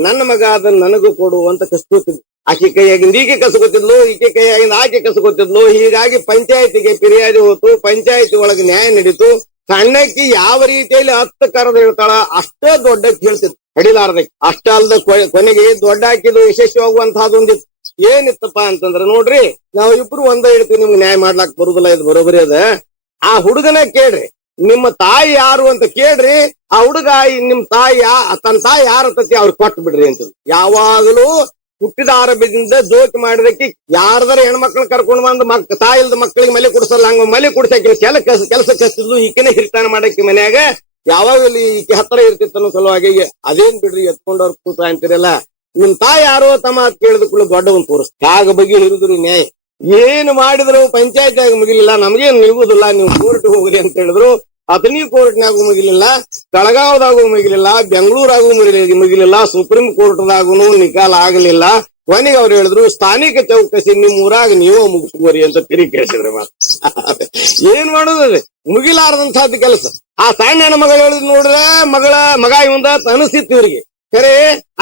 ನನ್ನ ಮಗ ಅದನ್ನ ನನಗೂ ಕೊಡು ಅಂತ ಕಸ್ಕೊತಿದ್ಲು. ಆಕಿ ಕೈಯಾಗಿಂದ ಈಕೆ ಕಸ್ಕೊತಿದ್ಲು, ಈಕೆ ಕೈಯಾಗಿಂದ ಆಕೆ ಕಸ್ಕೊತಿದ್ಲು. ಹೀಗಾಗಿ ಪಂಚಾಯತಿಗೆ ಫಿರ್ಯಾದಿ ಹೋತು. ಪಂಚಾಯತಿ ಒಳಗೆ ನ್ಯಾಯ ನಡೀತು. ಸಣ್ಣಕ್ಕಿ ಯಾವ ರೀತಿಯಲ್ಲಿ 10 ಕರೆದು ಹೇಳ್ತಾಳ ಅಷ್ಟೇ ದೊಡ್ಡಕ್ಕೆ ಹೇಳ್ತಿತ್ತು, ಹಡಿಲಾರ್ದಕ್ಕೆ. ಅಷ್ಟ ಅಲ್ದ ಕೊನೆಗೆ ದೊಡ್ಡ ಹಾಕಿದ್ದು ಯಶಸ್ವಿಯಾಗುವಂತಹದೊಂದಿತ್ತು. ಏನಿತ್ತಪ್ಪ ಅಂತಂದ್ರ ನೋಡ್ರಿ, ನಾವು ಇಬ್ರು ಒಂದ ಹೇಳ್ತೀವಿ, ನಿಮ್ಗೆ ನ್ಯಾಯ ಮಾಡ್ಲಾಕ್ ಬರುದಿಲ್ಲ, ಇದು ಬರೋಬರಿ ಅದ. ಆ ಹುಡುಗನ ಕೇಳ್ರಿ, ನಿಮ್ಮ ತಾಯಿ ಯಾರು ಅಂತ ಕೇಳ್ರಿ. ಆ ಹುಡುಗ ನಿಮ್ ತಾಯಿ ತನ್ನ ತಾಯಿ ಯಾರತತಿ ಅವ್ರಿಗೆ ಕೊಟ್ಟು ಬಿಡ್ರಿ ಅಂತ. ಯಾವಾಗಲೂ ಹುಟ್ಟಿದ ಆರಂಭದಿಂದ ಜೋಕ್ ಮಾಡಿದಕ್ಕೆ ಯಾರ್ದಾರ ಹೆಣ್ಮಕ್ಳು ಕರ್ಕೊಂಡು ಬಂದು ತಾಯಿ ಇಲ್ದ ಮಕ್ಕಳಿಗೆ ಮಲೆ ಕುಡಿಸಲ್ಲ. ಹಂಗ ಮಲೆ ಕುಡಿಸಕ್ಕೆ ಕೆಲಸ ಕಸ್ತಿದ್ಲು. ಈಕಿನ ಹಿರಿತಾನ ಮಾಡಕ್ಕೆ ಮನ್ಯಾಗ ಯಾವಾಗಲೂ ಈಕೆ ಹತ್ರ ಇರ್ತಿತ್ತನ್ನೋ ಸಲುವಾಗಿ ಅದೇನ್ ಬಿಡ್ರಿ ಎತ್ಕೊಂಡವ್ರ ಕೂತ ಅಂತಿರಲ್ಲ. ನಿಮ್ ತಾಯಿ ಯಾರೋ ತಮ್ಮ ಕೇಳಿದ ಕೂಡ ದೊಡ್ಡವನ್ ತೋರಿಸ್ ಆಗ ಬಗ್ಗೆ ಹಿರಿದ್ರು ನ್ಯಾಯ. ಏನು ಮಾಡಿದ್ರು ಪಂಚಾಯತ್ಯಾಗ ಮುಗಿಲಿಲ್ಲ, ನಮ್ಗೇನ್ ನಿಲ್ಗುದಿಲ್ಲ, ನೀವು ಕೋರ್ಟ್ ಹೋಗ್ರಿ ಅಂತ ಹೇಳಿದ್ರು. ಅಥಣಿ ಕೋರ್ಟ್ನಾಗೂ ಮುಗಿಲಿಲ್ಲ, ಬೆಳಗಾವದಾಗೂ ಮುಗಿಲಿಲ್ಲ, ಬೆಂಗಳೂರಾಗೂ ಮುಗಿಲಿಲ್ಲ, ಸುಪ್ರೀಂ ಕೋರ್ಟ್ದಾಗೂ ನಿಕಾಲ ಆಗಲಿಲ್ಲ. ಕೊನೆಗೆ ಅವ್ರು ಹೇಳಿದ್ರು, ಸ್ಥಾನಿಕ ಚೌಕಸಿ ನಿಮ್ ಊರಾಗ ನೀವೋ ಮುಗಿಸ್ಕೋರಿ ಅಂತ ತಿರುಗಿ ಕೇಳಿಸಿದ್ರೆ ಮಾತ್ರ. ಏನ್ ಮಾಡೋದ್ರಿ, ಮುಗಿಲಾರದಂತಹದ್ದು ಕೆಲಸ. ಆ ಸಣ್ಣ ಹೆಣ್ಣ ಮಗ ಹೇಳಿದ್ ನೋಡ್ರೆ ಮಗ ಇವಂದ ಅನಿಸ್ತಿತ್ತು ಇವ್ರಿಗೆ. ಖರೆ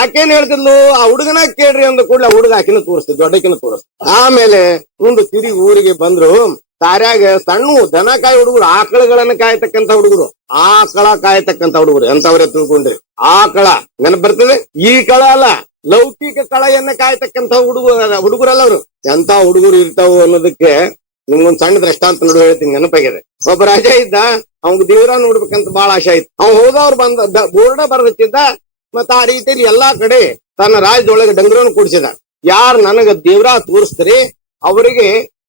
ಆಕೇನ್ ಹೇಳ್ತಿದ್ಲು, ಆ ಹುಡುಗನ ಕೇಳ್ರಿ ಅಂದ ಕೂಡಲೇ ಹುಡುಗ ಆಕಿನ ತೋರಿಸ್ತಿದ್, ದೊಡ್ಡಕಿನ ತೋರಿಸ್ತು. ಆಮೇಲೆ ಮುಂದೆ ತಿರುಗಿ ಊರಿಗೆ ಬಂದ್ರು. ತಾರ್ಯಾಗ ಸಣ್ಣ ದನ ಕಾಯಿ ಹುಡುಗರು, ಆಕಳಗಳನ್ನ ಕಾಯ್ತಕ್ಕಂತ ಹುಡುಗರು, ಆಕಳ ಕಾಯ್ತಕ್ಕಂತ ಹುಡುಗರು ಎಂತವ್ರೆ ತಿಳ್ಕೊಂಡ್ರಿ. ಆಕಳ ನೆನಪು ಬರ್ತದೆ, ಈ ಕಳ ಅಲ್ಲ, ಲೌಕಿಕ ಕಳೆಯನ್ನ ಕಾಯ್ತಕ್ಕಂತ ಹುಡುಗರಲ್ಲ ಅವ್ರು. ಎಂತ ಹುಡುಗರು ಇರ್ತಾವ ಅನ್ನೋದಕ್ಕೆ ನಿಮ್ಗೊಂದ್ ಸಣ್ಣ ದೃಷ್ಟಾಂತ ನೋಡು ಹೇಳ್ತೀನಿ, ನೆನಪಾಗಿದೆ. ಒಬ್ಬ ರಾಜ ಇದ್ದ, ಅವ್ನ್ ದೇವ್ರ ನೋಡ್ಬೇಕಂತ ಬಹಳ ಆಶೆ ಆಯ್ತು. ಅವ್ನು ಹೋದವ್ರು ಬೋರ್ಡ ಬರೆದಿಟ್ಟಿದ್ದ. ಮತ್ತ ಆ ರೀತಿಯಲ್ಲಿ ಎಲ್ಲಾ ಕಡೆ ತನ್ನ ರಾಜ್ಯದೊಳಗೆ ಡಂಗರನ್ನು ಕೂಡಿಸಿದ. ಯಾರು ನನಗ ದೇವ್ರ ತೋರಿಸ್ತೀರಿ ಅವರಿಗೆ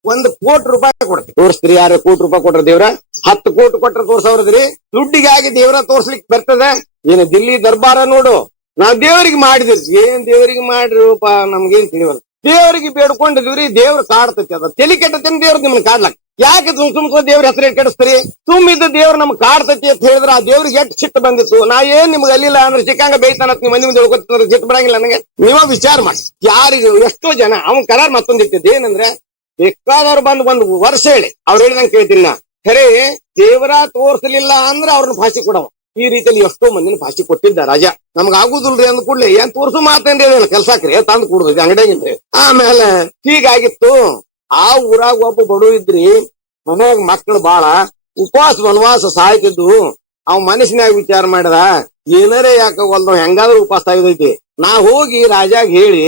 1 ಕೋಟಿ ರೂಪಾಯಿ ಕೊಡ್ತೀವಿ. ತೋರಿಸ್ತೀರಿ? ಯಾರು ಕೋಟಿ ರೂಪಾಯಿ ಕೊಟ್ರ ದೇವ್ರ? 10 ಕೋಟಿ ಕೊಟ್ರ ತೋರ್ಸವ್ರದ್ರಿ. ದುಡ್ಡಿಗಾಗಿ ದೇವ್ರ ತೋರ್ಸ್ಲಿಕ್ಕೆ ಬರ್ತದ? ಏನು ದಿಲ್ಲಿ ದರ್ಬಾರ ನೋಡು. ನಾವ್ ದೇವರಿಗೆ ಮಾಡಿದಿರಿ. ಏನ್ ದೇವರಿಗೆ ಮಾಡ್ರಿಪ್ಪ, ನಮ್ಗೇನ್ ತಿಳಿವಲ್ಲ. ದೇವರಿಗೆ ಬೇಡ್ಕೊಂಡಿದ್ವಿ, ದೇವ್ರ ಕಾಡ್ತೈತಿ. ಅದ ತಲೆ ಕೆಟ್ಟತೇನೆ ದೇವ್ರ ನಿಮ್ನ ಕಾಡ್ಲಕ್. ಯಾಕೆ ಸುಮ್ ದೇವ್ರ ಹೆಸರು ಕೆಡಿಸ್ತೀರಿ? ತುಂಬಿದ್ದ ದೇವ್ರ ನಮ್ಗೆ ಕಾಡ್ತೈತಿ ಅಂತ ಹೇಳಿದ್ರ ಆ ದೇವ್ರಿಗೆ ಎಷ್ಟು ಸಿಟ್ಟು ಬಂದಿತ್ತು. ನಾ ಏನ್ ನಿಮ್ಗೆ ಅಲ್ಲಿಲ್ಲ ಅಂದ್ರೆ ಚಿಕ್ಕಂಗ ಬೇಯ್ತಾನ ನೀವು ಮಂದಿ ಮುಂದೆ ಹೇಳ್ಕೊತಿದ್ರೆ ಸಿಟ್ಟು ಬರಂಗಿಲ್ಲ ನನಗೆ. ನೀವ ವಿಚಾರ ಮಾಡಿ. ಯಾರಿಗೂ ಎಷ್ಟೋ ಜನ ಅವನ್ ಕರಾರ್ ಮತ್ತೊಂದಿಟ್ಟಿದ್ದು ಏನಂದ್ರೆ, ಬೇಕಾದವ್ರು ಬಂದ್ 1 ವರ್ಷ ಹೇಳಿ ಅವ್ರು ಹೇಳಿದಂಗೆ ಕೇಳ್ತೀನಿ ನಾ. ಖರೆ ದೇವರ ತೋರ್ಸಲಿಲ್ಲ ಅಂದ್ರೆ ಅವ್ರನ್ನ ಭಾಷೆ ಕೊಡವ. ಈ ರೀತಿಯಲ್ಲಿ ಎಷ್ಟೋ ಮಂದಿನ ಭಾಷೆ ಕೊಟ್ಟಿದ್ದ ರಾಜ. ನಮ್ಗ ಆಗುದಿಲ್ರಿ ಅಂದ್ ಕೂಡ್ಲೆ ಏನ್ ತೋರ್ಸು ಮಾತೇನ್ರಿ ಅದೇನು ಕೆಲ್ಸಾಕ್ರಿ ತಂದು ಕೂಡುದು ಅಂಗಡಿಯಾಗಿನ್ರಿ. ಆಮೇಲೆ ಹೀಗಾಗಿತ್ತು. ಆ ಊರಾಗ ಒಬ್ಬ ಬಡು ಇದ್ರಿ, ಮನ್ಯಾಗ ಮಕ್ಕಳು ಬಾಳ, ಉಪವಾಸ ವನವಾಸ ಸಾಯ್ತಿದ್ದು. ಅವ್ ಮನಸ್ಸಿನಾಗ ವಿಚಾರ ಮಾಡಿದ, ಏನಾರೇ ಯಾಕಾಗಲ್ದ ಹೆಂಗಾದ್ರೂ ಉಪವಾಸ ಆಗಿದೈತಿ. ನಾ ಹೋಗಿ ರಾಜಾಗ ಹೇಳಿ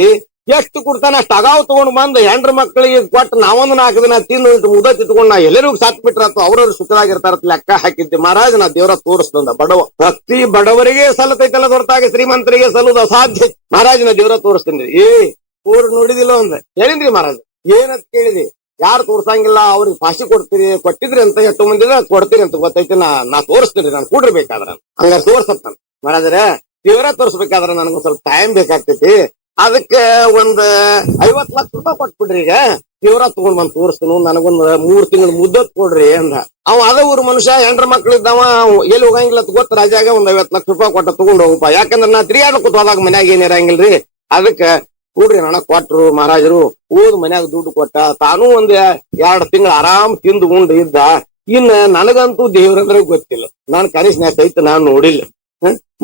ಎಷ್ಟು ಕೊಡ್ತಾನೆ ಅಷ್ಟು ಅಗಾವ್ ತಗೊಂಡ್ ಬಂದ್ ಹೆಂಡ್ರ ಮಕ್ಕಳಿಗೆ ಕೊಟ್ಟು ನಾವೊಂದು 4 ದಿನ ತಿಂದು ಮುದ ತಿಟ್ಕೊಂಡ್ ನಾ ಎಲ್ಲರಿಗೂ ಸಾತ್ ಬಿಟ್ರತ್ತು, ಅವ್ರವ್ರು ಸುಖರಾಗಿರ್ತಾರತ್ ಲೆಕ್ಕ ಹಾಕಿದ್ದೆ. ಮಹಾರಾಜ ನಾ ದೇವರ ತೋರಿಸ್ತಂದ. ಭಕ್ತಿ ಬಡವರಿಗೆ ಸಲ್ಲತೈತಲ್ಲ ಹೊರತಾಗಿ ಶ್ರೀಮಂತರಿಗೆ ಸಲ್ಲುದು ಅಸಾಧ್ಯ. ಮಹಾರಾಜನ ದೇವರ ತೋರಿಸ್ತೀನಿ. ಊರ್ ನೋಡಿದಿಲ್ಲ ಅಂದ ಹೇಳಿದ್ರಿ ಮಹಾರಾಜ. ಏನಂತ ಕೇಳಿದಿ? ಯಾರು ತೋರ್ಸಂಗಿಲ್ಲ ಅವ್ರಿಗೆ ಭಾಷೆ ಕೊಟ್ಟಿದ್ರಿ ಅಂತ ಎಷ್ಟು ಮಂದಿ ಕೊಡ್ತೀರಿ ಅಂತ ಗೊತ್ತೈತಿ. ನಾ ತೋರಿಸ್ತೀನಿ, ನಾನು ಕೂಡಿರ್ಬೇಕಾದ್ರ ಹಂಗಾರ ತೋರ್ಸತ್ತಾನ. ಮಹಾರಾಜರ ದೇವರ ತೋರ್ಸ್ಬೇಕಾದ್ರ ನನಗೊಂದ್ ಸ್ವಲ್ಪ ಟೈಮ್ ಬೇಕಾಗ್ತೈತಿ. ಅದಕ್ಕೆ 50 ಲಕ್ಷ ರೂಪಾಯಿ ಕೊಟ್ಬಿಡ್ರಿ. ಈಗ ದೇವ್ರ ತಗೊಂಡ್ ಬಂದ್ ತೋರಿಸ್ತನು, ನನಗೊಂದ್ 3 ತಿಂಗಳು ಮುದ್ದತ್ ಕೊಡ್ರಿ ಅಂದ. ಅವ ಅದ ಊರು ಮನುಷ್ಯ, ಹೆಂಡ್ರ ಮಕ್ಳಿದ್ದವ, ಎಲ್ಲಿ ಹೋಗಂಗಿಲ್ಲ ಗೊತ್ತ ರಾಜಾಗ. 50 ಲಕ್ಷ ರೂಪಾಯಿ ಕೊಟ್ಟ ತಗೊಂಡ್ ಹೋಗಪ್ಪ. ಯಾಕಂದ್ರ ನಾ ತಿರ್ಗಾಡ್ಕೊತ ಹೋದಾಗ ಮನ್ಯಾಗ ಏನ್ ಇರಂಗಿಲ್ರಿ. ಅದಕ್ಕೆ ಕೂಡ್ರಿ ಹಣ ಕೊಟ್ರು ಮಹಾರಾಜರು. ಓದ್ ಮನ್ಯಾಗ ದುಡ್ಡು ಕೊಟ್ಟ. ತಾನೂ 2 ತಿಂಗಳು ಆರಾಮ್ ತಿಂದು ಉಂಡು ಇದ್ದ. ಇನ್ನ ನನಗಂತೂ ದೇವ್ರಂದ್ರೆ ಗೊತ್ತಿಲ್ಲ. ನಾನ್ ಕನಿಷ್ಠ ಸಹಿತ ನಾನ್ ನೋಡಿಲ್ಲ.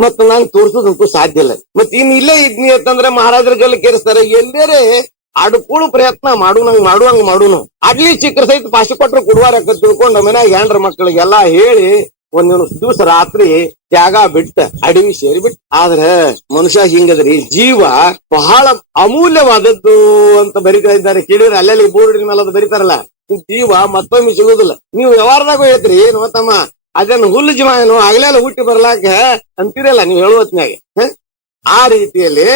ಮತ್ ನಾನ್ ತೋರ್ಸೋದಂತೂ ಸಾಧ್ಯ ಇಲ್ಲ. ಮತ್ ಇಲ್ಲೇ ಇದ್ನಿ ಅಂತಂದ್ರೆ ಮಹಾರಾಜರ ಗಲ್ಲ ಕೇರಿಸ್ತಾರೆ. ಎಲ್ಲೇರೆ ಅಡ್ಕೊಳ್ಳು ಪ್ರಯತ್ನ ಮಾಡುನು ಅಡ್ಲಿ ಚಿಕ್ಕರ ಸಹಿತ ಭಾಷೆ ಕೊಟ್ರು ಕೊಡುವಾರ ತಿಳ್ಕೊಂಡು ಮನ್ಯಾಗ ಹೆಂಡ್ರ ಮಕ್ಕಳಿಗೆಲ್ಲಾ ಹೇಳಿ ಒಂದೊಂದು ದಿವಸ ರಾತ್ರಿ ತ್ಯಾಗ ಬಿಟ್ಟ ಅಡವಿ ಸೇರಿಬಿಟ್ಟ. ಆದ್ರೆ ಮನುಷ್ಯ ಹಿಂಗದ್ರಿ, ಜೀವ ಬಹಳ ಅಮೂಲ್ಯವಾದದ್ದು ಅಂತ ಬರಿತಾ ಇದ್ದಾರೆ. ಕೇಳಿದ್ರೆ ಅಲ್ಲೆಲ್ಲಿ ಬೋರ್ಡಿನ ಮೇಲೆ ಅದು ಬರೀತಾರಲ್ಲ, ಜೀವ ಮತ್ತೊಮ್ಮೆ ಸಿಗುದಿಲ್ಲ. ನೀವು ವ್ಯವಹಾರದಾಗ ಹೇಳ್ತೀರಿ ಏನು ತಮ್ಮ ಅದನ್ನ ಹುಲ್ಲು ಜೀವ ಏನು ಆಗ್ಲೆಲ್ಲ ಹುಟ್ಟಿ ಬರ್ಲಾಕ ಅಂತೀರಲ್ಲ ನೀವು ಹೇಳುವತ್ನಾಗ. ಆ ರೀತಿಯಲ್ಲಿ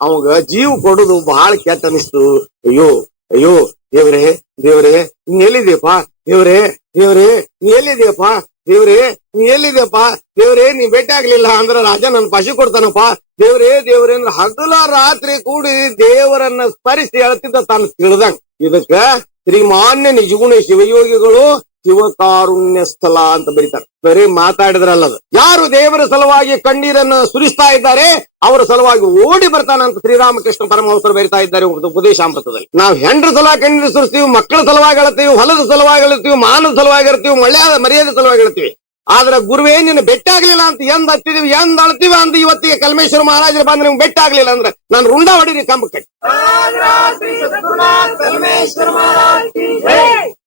ಅವಾಗ ಜೀವ ಕೊಡುದು ಬಹಳ ಕೆಟ್ಟ ಅನಿಸ್ತು. ಅಯ್ಯೋ ಅಯ್ಯೋ ದೇವ್ರೇ ದೇವ್ರೇ ನೀ ಎಲ್ಲಿದ್ಯಪ್ಪ, ದೇವ್ರೇ ದೇವ್ರೇ ನೀ ಎಲ್ಲಿದ್ಯಪ್ಪ, ದೇವ್ರೇ ನೀ ಎಲ್ಲಿದ್ಯಪ್ಪ, ದೇವ್ರೇ ನೀ ಭೇಟಿ ಆಗ್ಲಿಲ್ಲ ಅಂದ್ರ ರಾಜ ನನ್ ಪಾಶಿ ಕೊಡ್ತಾನಪ್ಪ, ದೇವ್ರೇ ದೇವ್ರೇ ಅಂದ್ರ ಹಗಲ ರಾತ್ರಿ ಕೂಡಿ ದೇವರನ್ನ ಸ್ಮರಿಸಿ ಹೇಳ್ತಿದ್ದ ತಾನು ತಿಳಿದಂಗ. ಇದಕ್ಕ ಶ್ರೀಮಾನ್ಯ ನಿಜಗುಣ ಶಿವಯೋಗಿಗಳು ಶಿವಕಾರುಣ್ಯ ಸ್ಥಳ ಅಂತ ಬರೀತಾರೆ. ಬರೀ ಮಾತಾಡಿದ್ರಲ್ಲದು. ಯಾರು ದೇವರ ಸಲುವಾಗಿ ಕಣ್ಣೀರನ್ನು ಸುರಿಸ್ತಾ ಇದ್ದಾರೆ ಅವರ ಸಲುವಾಗಿ ಓಡಿ ಬರ್ತಾನಂತ ಶ್ರೀರಾಮಕೃಷ್ಣ ಪರಮಹಂಸರು ಬರೀತಾ ಇದ್ದಾರೆ ಉಪದೇಶಾಮೃತದಲ್ಲಿ. ನಾವು ಹೆಂಡ್ರ ಸಲುವಾಗಿ ಕಣ್ಣೀರು ಸುರಿಸ್ತೀವಿ, ಮಕ್ಕಳ ಸಲುವಾಗಿ ಹೇಳ್ತೀವಿ, ಹೊಲದ ಸಲುವಾಗಿ ಹೇಳ್ತೀವಿ, ಮಾನದ ಸಲುವಾಗಿ ಹೇಳ್ತೀವಿ, ಮರ್ಯಾದೆ ಸಲುವಾಗಿ ಹೇಳ್ತೀವಿ. ಆದ್ರೆ ಗುರುವೇ ನಿನ್ನ ಬೆಟ್ಟ ಆಗ್ಲಿಲ್ಲ ಅಂತ ಎಂದ್ ಹತ್ತಿದೀವಿ ಎಂದ್ ಅಳ್ತೀವಿ ಅಂದ್ ಇವತ್ತಿಗೆ ಕಲ್ಮೇಶ್ವರ ಮಹಾರಾಜರು ಬಂದ್ರೆ ನಿಮ್ಗೆ ಬೆಟ್ಟ ಆಗ್ಲಿಲ್ಲ ಅಂದ್ರೆ ನಾನು ರುಂಡ ಹೊಡೀರಿ ಕಂಬ ಕಟ್ಟಿ.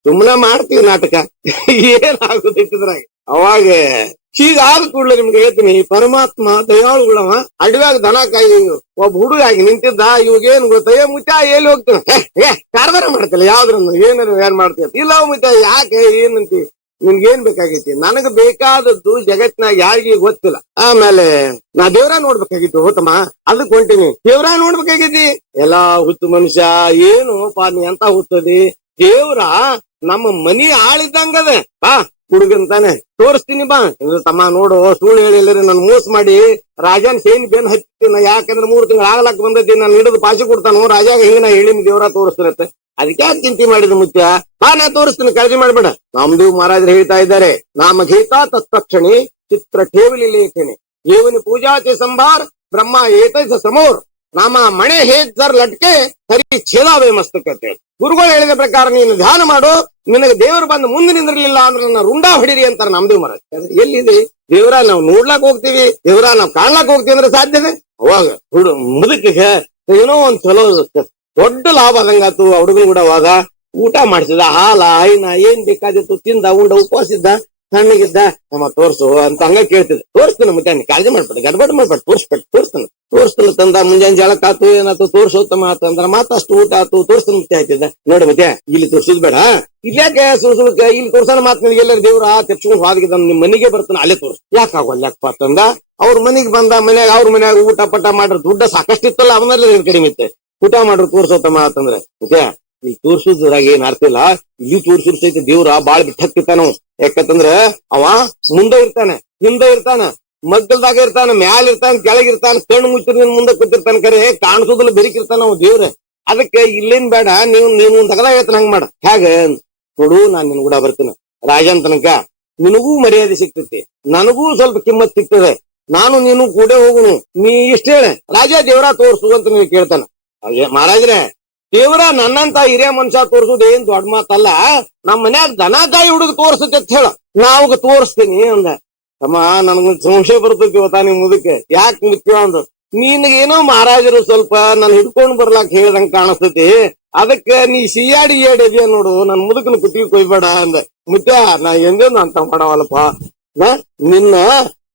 ಸುಮ್ಮನೆ ಮಾಡ್ತೀವಿ ನಾಟಕ, ಏನಾಗುತ್ತಿದ್ರಾಗ. ಅವಾಗ ಹೀಗಾದ ಕೂಡಲೇ ನಿಮ್ಗೆ ಹೇಳ್ತೀನಿ, ಪರಮಾತ್ಮ ದಯಾಳುಗಳವ ಅಡವ್ಯಾಗ ದನ ಕಾಯಿ ಒಬ್ಬ ಹುಡುಗಾಗಿ ನಿಂತಿದ್ದ. ಇವಾಗೇನ್ ಗೊತ್ತ, ಮುತ್ಯ ಎಲ್ಲಿ ಹೋಗ್ತಾನ, ಕಾರ್ಬಾರ ಮಾಡ್ತಿಲ್ಲ ಯಾವ್ದ್ರನ್ನು ಏನ್ ಮಾಡ್ತೀಯ, ಇಲ್ಲ ಮುತ್ಯ ಯಾಕೆ ಏನಂತಿ, ನಿನ್ಗೇನ್ ಬೇಕಾಗೈತಿ, ನನಗ ಬೇಕಾದದ್ದು ಜಗತ್ನಾಗ ಯಾರಿಗೂ ಗೊತ್ತಿಲ್ಲ. ಆಮೇಲೆ ನಾ ದೇವ್ರ ನೋಡ್ಬೇಕಾಗಿತ್ತು ಹೋತಮ್ಮ, ಅದಕ್ ಹೊಂಟೀನಿ. ದೇವ್ರ ನೋಡ್ಬೇಕಾಗೈತಿ, ಎಲ್ಲಾ ಹುತ್ತು ಮನುಷ್ಯ ಏನು ಪಾ ನೀ ಅಂತ ಹುತ್ತದಿ, ದೇವ್ರ ನಮ್ಮ ಮನಿ ಆಳಿದ್ದಂಗದ. ಬಾ ಹುಡುಗಂತಾನೆ ತೋರಿಸ್ತೀನಿ ಬಾ. ತಮ್ಮ ನೋಡು ಸುಳ್ಳು ಹೇಳಿಲ್ಲರಿ ನನ್ ಮೋಸ ಮಾಡಿ ರಾಜನ್ ಸೇನ್ ಬೆನ್ ಹತ್ತೀನಿ, ಯಾಕಂದ್ರೆ 3 ತಿಂಗಳು ಆಗ್ಲಾಕ್ ಬಂದೈತಿ, ನಾನು ಹಿಡಿದು ಪಾಶಿ ಕೊಡ್ತಾನು ರಾಜಾಗ ಹಿಂಗ ನಾ ಹೇಳಿನಿ ದೇವ್ರ ತೋರಿಸ್ತಿರತ್ತೆ. ಅದಕ್ಕೆ ಯಾಕೆ ಚಿಂತೆ ಮಾಡಿದ ಮುತ್ಯ, ಬಾ ನಾ ತೋರಿಸ್ತೀನಿ ಕಾಳಜಿ ಮಾಡ್ಬೇಡ. ನಾಮದೇವ್ ಮಹಾರಾಜರು ಹೇಳ್ತಾ ಇದ್ದಾರೆ, ನಾಮ ಗೀತಾ ತತ್ಕ್ಷಣಿ ಚಿತ್ರ ಠೇವಲಿ ಲೇಖನಿ ಏವನಿ ಪೂಜಾತಿ ಸಂಭಾರ್ ಬ್ರಹ್ಮ ಏತೈಸ ಸಮೋರ್ ನಾಮ ಮಣೆ ಹೇತ್ ಸರ್ ಲಟ್ಕೆ ಹರಿ ಛೇದಾವೇ ಮಸ್ತಕತೆ. ಗುರುಗಳು ಹೇಳಿದ ಪ್ರಕಾರ ನೀನು ಧ್ಯಾನ ಮಾಡು, ನಿನಗೆ ದೇವರು ಬಂದು ಮುಂದೆ ನಿಂದಿರ್ಲಿಲ್ಲ ಅಂದ್ರೆ ನನ್ನ ರುಂಡಾ ಹೊಡಿರಿ ಅಂತಾರೆ ನಾಮದೇವ್ ಮಹಾರಾಜ್. ಎಲ್ಲಿದೆ ದೇವ್ರ ನಾವು ನೋಡ್ಲಾಕ್ ಹೋಗ್ತೀವಿ, ದೇವ್ರ ನಾವು ಕಾಣ್ಲಾಕ್ ಹೋಗ್ತೀವಿ ಅಂದ್ರೆ ಸಾಧ್ಯತೆ. ಅವಾಗ ಮುದುಕಿಗೆ ಏನೋ ಒಂದ್ ಚಲೋ ದೊಡ್ಡ ಲಾಭ ಆದಂಗಾತು. ಹುಡುಗನ್ ಕೂಡ ಅವಾಗ ಊಟ ಮಾಡಿಸಿದ, ಹಾಲ ಹೈನ ಏನ್ ಬೇಕಾದಿತ್ತು ತಿಂದ ಉಂಡ ಉಪವಾಸಿದ್ದ, ಸಣ್ಣಗಿದ್ದ. ನಮ್ಮ ತೋರ್ಸು ಅಂತ ಹಂಗ ಕೇಳ್ತಿದ್ದ. ತೋರಿಸ್ತಾನೆ ಮತ್ತೆ ಕಾಳಜಿ ಮಾಡ್ಬೇಡ, ಗಡ್ಬಡ್ ಮಾಡ್ಬೇಡ, ತೋರಿಸ್ತಾನೆ ತಂದ. ಮುಂಜಾನೆ ಜಳಕ್ ಆತು ಏನಾತು ತೋರ್ಸೋತ್ತಮ ಆತು ಅಂದ್ರ ಮಾತ ಅಷ್ಟು ಊಟ ಆತು ತೋರಿಸ್ತಾನೆ ಮತ್ತೆ ಆಯ್ತಿದ್ದ. ನೋಡಿ ಮತ್ತೆ ಇಲ್ಲಿ ತೋರ್ಸಿದ್ ಬೇಡ, ಇಲ್ಯಾಕೆ ಸುಳ್ಸುಳಕ್ಕೆ ಇಲ್ಲಿ ತೋರ್ಸೋಣ ಮಾತ್ ನಿನ್ಗೆ ಎಲ್ಲರೂ ದೇವ್ರ ತೆರ್ಚ್ಕೊಂಡ್ ಹೋಗಿದ್ದ ನಿಮ್ ಮನೆಗೆ ಬರ್ತಾನೆ, ಅಲ್ಲೇ ತೋರ್ಸ್. ಯಾಕಾಗೋಲ್ಲ ಯಾಕಪ್ಪ ಅಂತಂದ. ಅವ್ರ ಮನೆಗ್ ಬಂದ, ಮನ್ಯಾಗ ಅವ್ರ ಮನ್ಯಾಗ ಊಟ ಪಟ್ಟ ಮಾಡ್ರ ದುಡ್ಡ ಸಾಕಷ್ಟಿತ್ತಲ್ಲ, ಅವನಲ್ಲಿ ಕಡಿಮೆ ಇತ್ತೆ. ಊಟ ಮಾಡ್ರು ತೋರ್ಸೋತಮ್ಮ ಅಂತಂದ್ರೆ ಮತ್ತೆ ಇಲ್ಲಿ ತೋರ್ಸುದ್ರಾಗ ಏನ್ ಅರ್ಥ ಇಲ್ಲ. ಇಲ್ಲಿ ತೋರ್ಸಿರ್ ಸಹಿತ ದೇವ್ರ ಬಾಳ್ ಬಿಟ್ಟಕ್ತಿರ್ತಾನ. ಯಾಕಂತಂದ್ರ ಅವ ಮುಂದೆ ಇರ್ತಾನೆ, ಹಿಂದೆ ಇರ್ತಾನ, ಮಗ್ಗಲ್ದಾಗ ಇರ್ತಾನ, ಮ್ಯಾಲ ಇರ್ತಾನ, ಕೆಳಗಿರ್ತಾನ, ಕಣ್ಣು ಮುಚ್ಚಿರ್ ಮುಂದೆ ಕೂತಿರ್ತಾನ. ಕರೆ ಕಾಣಿಸೋದಿಲ್ಲ, ಬೆರಿಕಿರ್ತಾನ ಅವ ದೇವ್ರ. ಅದಕ್ಕೆ ಇಲ್ಲೇನ್ ಬೇಡ, ನೀನು ತಗದ ಹೇಳ್ತಾನ ಹಂಗ ಮಾಡ. ಹೇಗ ನೋಡು, ನಾನ್ ನಿನ್ ಕೂಡ ಬರ್ತೀನಿ ರಾಜನ್ ತನಕ, ನಿನಗೂ ಮರ್ಯಾದೆ ಸಿಗ್ತೈತಿ, ನನಗೂ ಸ್ವಲ್ಪ ಕಿಮ್ಮತ್ ಸಿಗ್ತದೆ, ನಾನು ನೀನು ಕೂಡ ಹೋಗುನು. ನೀ ಇಷ್ಟ ಹೇಳ ರಾಜ ದೇವ್ರ ತೋರ್ಸು ಅಂತ ನೀನು ಕೇಳ್ತಾನ. ಮಹಾರಾಜ್ರೆ ದೇವ್ರ ನನ್ನಂತ ಹಿರಿಯ ಮನುಷ್ಯ ತೋರ್ಸುದು ಏನ್ ದೊಡ್ಡ ಮಾತಲ್ಲ, ನಮ್ ಮನ್ಯಾಗ ದನ ತಾಯಿ ಹುಡುಗ ತೋರ್ಸುತ್ತೆ ಅಂತ ಹೇಳ, ನಾವಾಗ ತೋರಿಸ್ತೀನಿ ಅಂದ. ಅಮ್ಮ ನನ್ಗ ಸಂಶಯ ಬರ್ತೈತಿ ಇವತ್ತ ನಿಮ್ ಮುದಕ್ಕೆ, ಯಾಕೆ ಮುಖ್ಯ ಅಂದ್ರು. ನಿನಗೇನೋ ಮಹಾರಾಜರು ಸ್ವಲ್ಪ ನನ್ ಹಿಡ್ಕೊಂಡ್ ಬರ್ಲಾಕ್ ಹೇಳ್ದಂಗ ಕಾಣಿಸ್ತೈತಿ, ಅದಕ್ಕೆ ನೀ ಸಿಯಾಡಿ ಏಡಿದ್ಯಾ ನೋಡು, ನನ್ ಮುದುಕನ ಕುತ್ತಿಗೆ ಕೊಯ್ಬೇಡ ಅಂದ. ಮುತ್ಯ ನಾ ಎಂದೇನು ಅಂತ ಮಾಡವಲ್ಲಪ್ಪ, ನಿನ್ನ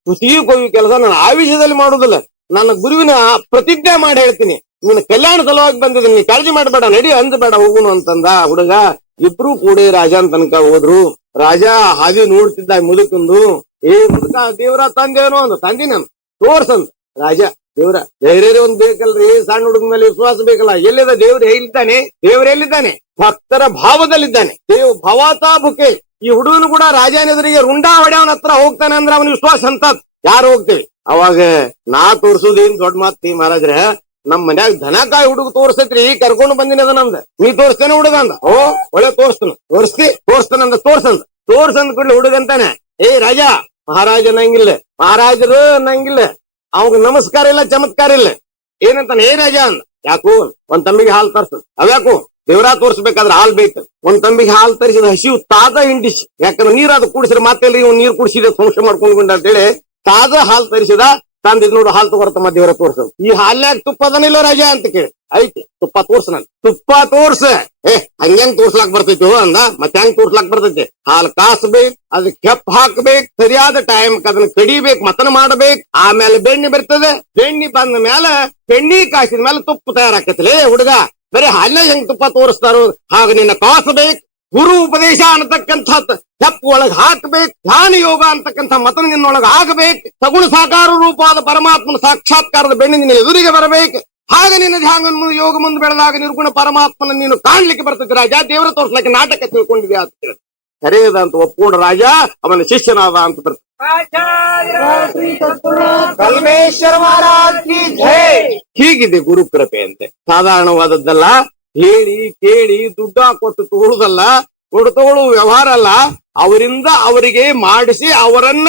ಕುತ್ತಿಗೆ ಕೊಯ್ಯೋ ಕೆಲಸ ನಾನು ಆವಿಷಯದಲ್ಲಿ ಮಾಡುದಿಲ್ಲ, ನನ್ನ ಗುರುವಿನ ಪ್ರತಿಜ್ಞೆ ಮಾಡಿ ಹೇಳ್ತೀನಿ. ನಿನ್ನ ಕಲ್ಯಾಣ ಸಲುವಾಗಿ ಬಂದಿದ್ದೀನಿ, ನೀ ಕಾಳಜಿ ಮಾಡಬೇಡ, ನಡಿ ಅಂದ್ಬೇಡ ಹೋಗುನು ಅಂತಂದ ಹುಡುಗ. ಇಬ್ರು ಕೂಡ ರಾಜನ್ ತನಕ ಹೋದ್ರು. ರಾಜ ಹಾದಿ ನೋಡ್ತಿದ್ದ ಮುದುಕಂದು. ಮುದುಕ ದೇವ್ರ ತಂದೇನೋ ಅಂದ. ತಂದಿ ನಾನು ತೋರ್ಸಂದ. ರಾಜ ದೇವ್ರ ಧೈರ್ಯ ಒಂದ್ ಬೇಕಲ್ರಿ, ಸಣ್ಣ ಹುಡುಗ ಮೇಲೆ ವಿಶ್ವಾಸ ಬೇಕಲ್ಲ. ಎಲ್ಲಿದ ದೇವ್ರ ಎಲ್ಲಿದ್ದಾನೆ, ದೇವ್ರ ಎಲ್ಲಿದ್ದಾನೆ, ಭಕ್ತರ ಭಾವದಲ್ಲಿದ್ದಾನೆ. ದೇವ್ ಭವಾತಾ ಬುಕೆ. ಈ ಹುಡುಗನು ಕೂಡ ರಾಜನ ಎದುರಿಗೆ ರುಂಡಾ ಹೊಡೆಯವನ ಹತ್ರ ಹೋಗ್ತಾನೆ ಅಂದ್ರೆ ಅವನ ವಿಶ್ವಾಸ ಅಂತ ಯಾರು ಹೋಗ್ತೇವಿ. ಅವಾಗ ನಾ ತೋರ್ಸುದೇನ್ ದೊಡ್ಡ ಮಾತಿ ಮಹಾರಾಜ್ರೆ, ನಮ್ ಮನ್ಯಾಗ ದನ ಕಾಯಿ ಹುಡುಗ ತೋರ್ಸೈತ್ರಿ, ಕರ್ಕೊಂಡು ಬಂದಿನ ಅದ ನಮ್ದ, ನೀ ತೋರಿಸ್ತೇನೆ ಹುಡುಗ ಅಂದ. ಓ ಒಳ್ಳೆ ತೋರಿಸ್ತಾನ, ತೋರಿಸ್ತಾನಂದ. ತೋರ್ಸಂದ್ ಕೂಡಲೇ ಹುಡುಗ ಅಂತಾನೆ, ಏ ರಾಜ ಮಹಾರಾಜ ಅನ್ನಂಗಿಲ್ಲ, ಮಹಾರಾಜರು ಅನ್ನಂಗಿಲ್ಲ, ಅವಾಗ ನಮಸ್ಕಾರ ಇಲ್ಲ, ಚಮತ್ಕಾರ ಇಲ್ಲ. ಏನಂತಾನೆ, ಏ ರಾಜ ಅಂದ. ಯಾಕು ಒಂದ್ ತಂಬಿಗೆ ಹಾಲು ತರ್ಸ. ಅವ್ಯಾಕು ದೇವ್ರ ತೋರ್ಸ್ಬೇಕಾದ್ರೆ ಹಾಲ್ ಬೇಕು. ಒಂದ್ ತಂಬಿಗೆ ಹಾಲು ತರಿಸಿದ ಹಸಿವು ತಾಜಾ ಹಿಂಡಿಸಿ, ಯಾಕಂದ್ರೆ ನೀರ್ ಅದು ಕುಡಿಸಿದ್ರೆ ಮತ್ತೆ ನೀರ್ ಕುಡಿಸಿದ ಸಂಶಯ ಮಾಡ್ಕೊಂಡ್ ಅಂತ ಹೇಳಿ ತಾಜಾ ಹಾಲು ತರಿಸಿದ. ತಂದಿದ್ ನೋಡು ಹಾಲು ತಗೋರ್ತಮ್ಮ ದೇವರ ತೋರ್ಸೋದು. ಈ ಹಾಲ್ನಾಗ ತುಪ್ಪ ಅದನಿಲ್ಲ ರಾಜ ಅಂತ ಕೇಳಿ, ಐತಿ ತುಪ್ಪ ತೋರ್ಸ. ನನ್ ತುಪ್ಪ ತೋರ್ಸ. ಹಂಗ್ಯಾಂಗ್ ತೋರ್ಸ್ಲಾಕ್ ಬರ್ತೈತಿ ಅಂದ. ಮತ್ತೆ ಹೆಂಗ್ ತೋರ್ಸ್ಲಾಕ್ ಬರ್ತೈತಿ, ಹಾಲು ಕಾಸ್ಬೇಕ್, ಅದಕ್ಕೆ ಕೆಪ್ ಹಾಕ್ಬೇಕ್, ಸರಿಯಾದ ಟೈಮ್ ಅದನ್ನ ಕಡಿಬೇಕ್, ಮತನ ಮಾಡ್ಬೇಕ್. ಆಮೇಲೆ ಬೆಣ್ಣೆ ಬರ್ತದೆ, ಬೆಣ್ಣೆ ಬಂದ ಮೇಲೆ ಬೆಣ್ಣಿ ಕಾಸಿದ ಮೇಲೆ ತುಪ್ಪ ತಯಾರಾಕತಿಲೇ ಹುಡುಗ. ಬರೀ ಹಾಲ್ನಾಗ ಹೆಂಗ್ ತುಪ್ಪ ತೋರಿಸ್ತಾರೋ ಹಾಗ ನಿನ್ನ ಕಾಸ್ಬೇಕ್, ಗುರು ಉಪದೇಶ ಅನ್ನತಕ್ಕಂಥ ತಪ್ಪು ಒಳಗ್ ಹಾಕ್ಬೇಕು, ಧ್ಯಾನ ಯೋಗ ಅಂತಕ್ಕಂಥ ಮತನ ನಿನ್ನೊಳಗ ಆಗಬೇಕು, ಸಗುಣ ಸಾಕಾರ ರೂಪವಾದ ಪರಮಾತ್ಮನ ಸಾಕ್ಷಾತ್ಕಾರದ ಬೆಣ್ಣೆ ನಿನ್ನ ಎದುರಿಗೆ ಬರಬೇಕು. ಹಾಗ ನಿನ್ನ ಧ್ಯಾನ ಯೋಗ ಮುಂದೆ ಬೆಳೆದಾಗ ನಿರ್ಗುಣ ಪರಮಾತ್ಮನ ನೀನು ಕಾಣ್ಲಿಕ್ಕೆ ಬರ್ತದೆ ರಾಜ. ದೇವರ ತೋರ್ಸ್ಲಿಕ್ಕೆ ನಾಟಕ ತಿಳ್ಕೊಂಡಿದ್ಯಾ ಅಂತ ಹೇಳಿ ಕರೆಯದ ಅಂತ ಒಪ್ಕೊಂಡ ರಾಜ ಅವನ ಶಿಷ್ಯನಾದ ಅಂತ ಬರ್ತದೆ. ಕಲ್ಮೇಶ್ವರ ಮಹಾರಾಜ್ ಕಿ ಜೈ. ಹೀಗಿದೆ ಗುರು ಕೃಪೆ ಅಂತೆ. ಸಾಧಾರಣವಾದದ್ದಲ್ಲ, ಹೇಳಿ ಕೇಳಿ ದುಡ್ಡ ಕೊಟ್ಟು ತಗೊಳುದಲ್ಲ, ಕೊಡು ತಗೊಳ್ಳುವ ವ್ಯವಹಾರ ಅಲ್ಲ. ಅವರಿಂದ ಅವರಿಗೆ ಮಾಡಿಸಿ ಅವರನ್ನ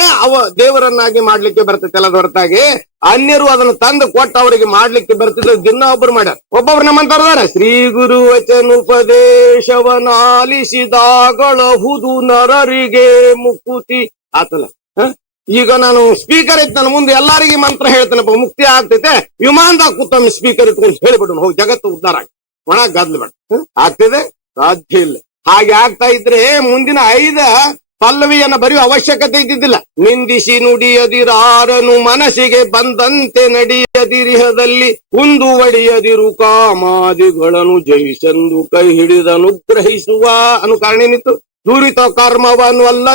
ದೇವರನ್ನಾಗಿ ಮಾಡ್ಲಿಕ್ಕೆ ಬರ್ತೈತೆ ಅಲ್ಲದ ಹೊರತಾಗಿ ಅನ್ಯರು ಅದನ್ನು ತಂದು ಕೊಟ್ಟು ಅವರಿಗೆ ಮಾಡ್ಲಿಕ್ಕೆ ಬರ್ತಿದ್ರು. ದಿನ ಒಬ್ಬರು ಮಾಡ್ಯಾರ, ಒಬ್ಬೊಬ್ರು ನಮ್ಮಂತಾರ ಶ್ರೀ ಗುರು ವಚನೋಪದೇಶವನಾಲಿಸಿದಾಗಳಹುದು ನರರಿಗೆ ಮುಕುತಿ ಆತಲ್ಲ. ಈಗ ನಾನು ಸ್ಪೀಕರ್ ಇತ್ತು ನನ್ನ ಮುಂದೆ ಎಲ್ಲಾರಿಗೆ ಮಂತ್ರ ಹೇಳ್ತೇನಪ್ಪ, ಮುಕ್ತಿ ಆಗ್ತೈತೆ, ವಿಮಾನದಾಗ ಕೂತೊಮ್ಮೆ ಸ್ಪೀಕರ್ ಇಟ್ಕೊಂಡು ಹೇಳಿಬಿಡೋಣ, ಹೋಗಿ ಜಗತ್ತು ಉದ್ಧಾರ ಆಗಿ ಒಣ ಗದ್ಲು ಬೇಡ ಆಗ್ತಿದೆ, ಸಾಧ್ಯ ಇಲ್ಲ. ಹಾಗೆ ಆಗ್ತಾ ಇದ್ರೆ ಮುಂದಿನ 5 ಪಲ್ಲವಿಯನ್ನ ಬರೆಯುವ ಅವಶ್ಯಕತೆ ಇದ್ದಿದ್ದಿಲ್ಲ. ನಿಂದಿಸಿ ನುಡಿಯದಿರಾರನು ಮನಸ್ಸಿಗೆ ಬಂದಂತೆ ನಡೆಯದಿರಿಹದಲ್ಲಿ ಕುಂದು ಒಡೆಯದಿರು ಕಾಮಾದಿಗಳನ್ನು ಜಯಿಸೆಂದು ಕೈ ಹಿಡಿದನುಗ್ರಹಿಸುವ ಅನು ಕಾರಣ ಏನಿತ್ತು. ದುರಿತ ಕರ್ಮವನ್ನು ಅಲ್ಲ